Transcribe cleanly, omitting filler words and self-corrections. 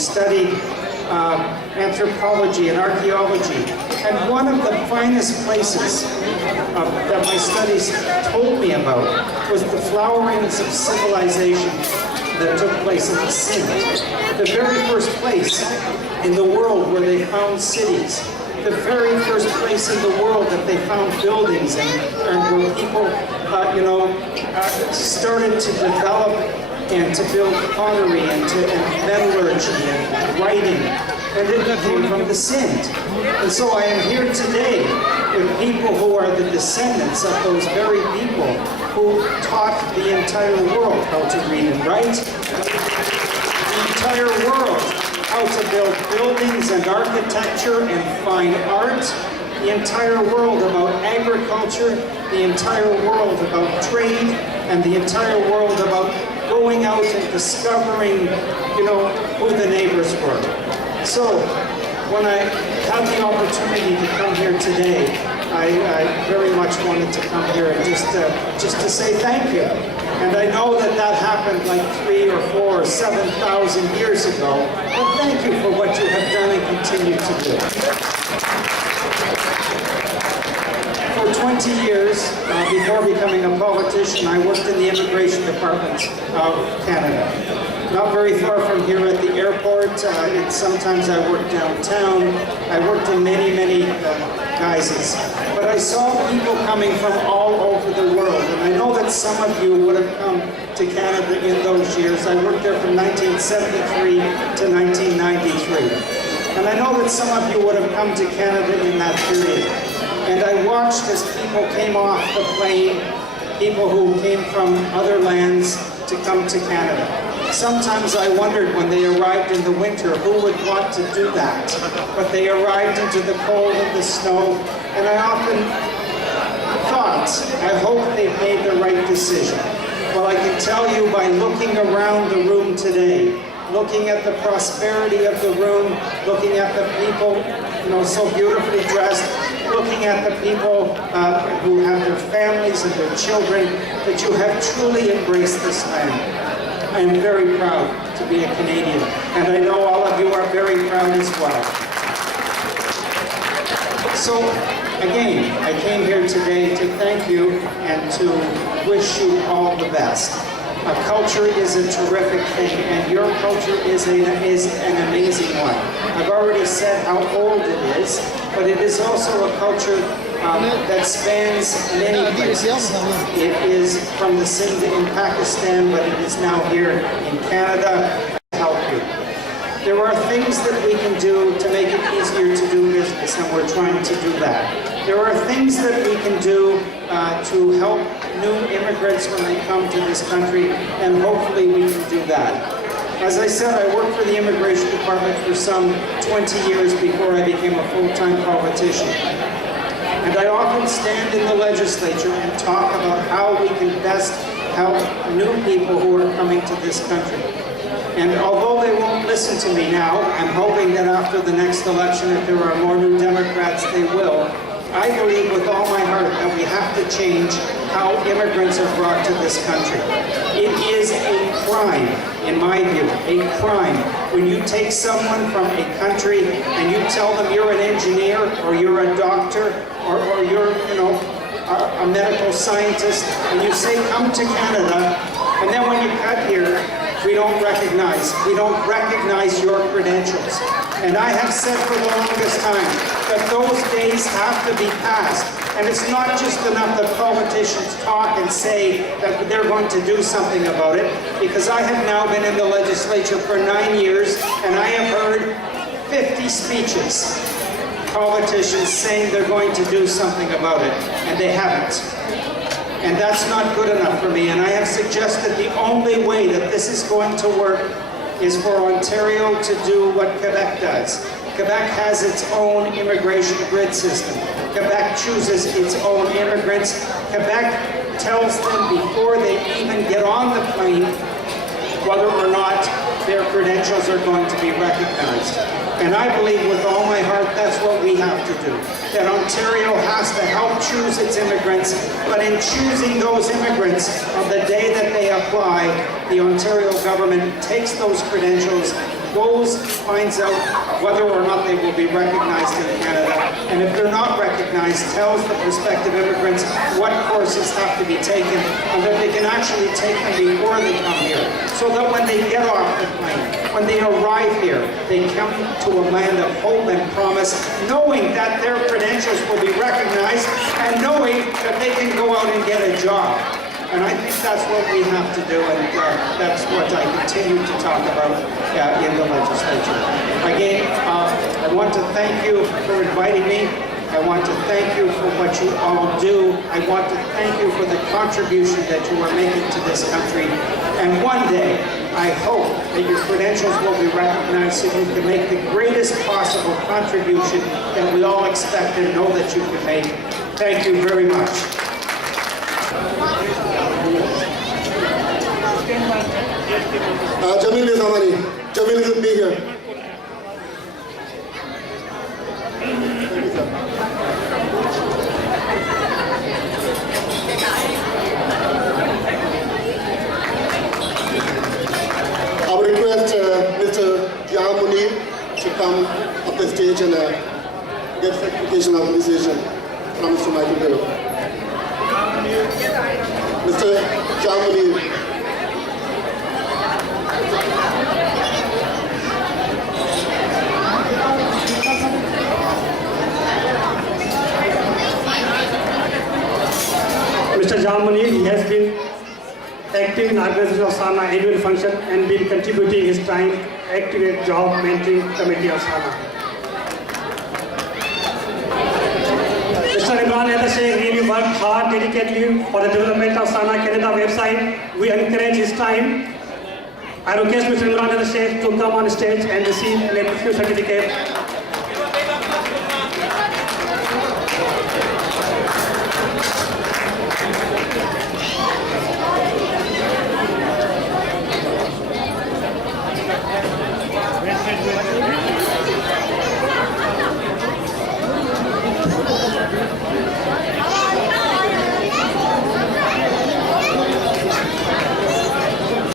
studied anthropology and archaeology. And one of the finest places that my studies told me about was the flowerings of civilization that took place in the Sindhi. The very first place in the world where they found cities. The very first place in the world that they found buildings and where people, started to develop and to build pottery and metallurgy and writing. And it came from the Sindh. And so I am here today with people who are the descendants of those very people who taught the entire world how to read and write. The entire world how to build buildings and architecture and fine art. The entire world about agriculture. The entire world about trade. And the entire world about going out and discovering, who the neighbors were. So, when I had the opportunity to come here today, I very much wanted to come here and just to say thank you. And I know that happened like 3 or 4 or 7,000 years ago, but thank you for what you have done and continue to do. For 20 years, before becoming a politician, I worked in the immigration department of Canada. Not very far from here at the airport. Sometimes I worked downtown. I worked in many guises. But I saw people coming from all over the world. And I know that some of you would have come to Canada in those years. I worked there from 1973 to 1993. And I know that some of you would have come to Canada in that period. And I watched as people came off the plane, people who came from other lands to come to Canada. Sometimes I wondered when they arrived in the winter who would want to do that. But they arrived into the cold and the snow, and I often thought, I hope they made the right decision. Well, I can tell you by looking around the room today, looking at the prosperity of the room, looking at the people, so beautifully dressed, looking at the people who have their families and their children, that you have truly embraced this land. I am very proud to be a Canadian, and I know all of you are very proud as well. So, again, I came here today to thank you and to wish you all the best. A culture is a terrific thing, and your culture is an amazing one. I've already said how old it is, but it is also a culture that spans many places. It is from the Sindh in Pakistan, but it is now here in Canada to help you. There are things that we can do to make it easier to do business, and we're trying to do that. There are things that we can do to help new immigrants when they come to this country, and hopefully we can do that. As I said, I worked for the immigration department for some 20 years before I became a full-time politician. And I often stand in the legislature and talk about how we can best help new people who are coming to this country. And although they won't listen to me now, I'm hoping that after the next election, if there are more new Democrats, they will. I believe with all my heart that we have to change how immigrants are brought to this country. It is a crime, in my view, a crime when you take someone from a country and you tell them you're an engineer or you're a doctor or you're, a medical scientist, and you say, come to Canada, and then when you cut here, we don't recognize your credentials. And I have said for the longest time that those days have to be passed. And it's not just enough that politicians talk and say that they're going to do something about it, because I have now been in the legislature for 9 years, and I have heard 50 speeches, politicians saying they're going to do something about it, and they haven't. And that's not good enough for me, and I have suggested the only way that this is going to work is for Ontario to do what Quebec does. Quebec has its own immigration grid system. Quebec chooses its own immigrants. Quebec tells them before they even get on the plane whether or not their credentials are going to be recognized. And I believe with all my heart that's what we have to do. That Ontario has to help choose its immigrants, but in choosing those immigrants, on the day that they apply, the Ontario government takes those credentials, goes, finds out whether or not they will be recognized in Canada, and if they're not recognized, tells the prospective immigrants what courses have to be taken, and that they can actually take them before they come here, so that when they get off the plane, when they arrive here, they come to a land of hope and promise, knowing that their credentials will be recognized, and knowing that they can go out and get a job. And I think that's what we have to do, and that's what I continue to talk about in the legislature. Again, I want to thank you for inviting me. I want to thank you for what you all do. I want to thank you for the contribution that you are making to this country. And one day, I hope that your credentials will be recognized so you can make the greatest possible contribution that we all expect and know that you can make. Thank you very much. Jamil is Amani. Jamil should be here. I would request Mr. Jamuni to come up the stage and get certification of decision from Mr. Michael Piru. Mr. Jamuni. Mr. John Munir, he has been active in organization of SANA annual function and been contributing his time to activate job mentoring committee of SANA. Mr. Imran Sheikh really worked hard, dedicatedly for the development of SANA Canada website. We encourage his time. I request Mr. Imran Sheikh to come on stage and receive an appreciation certificate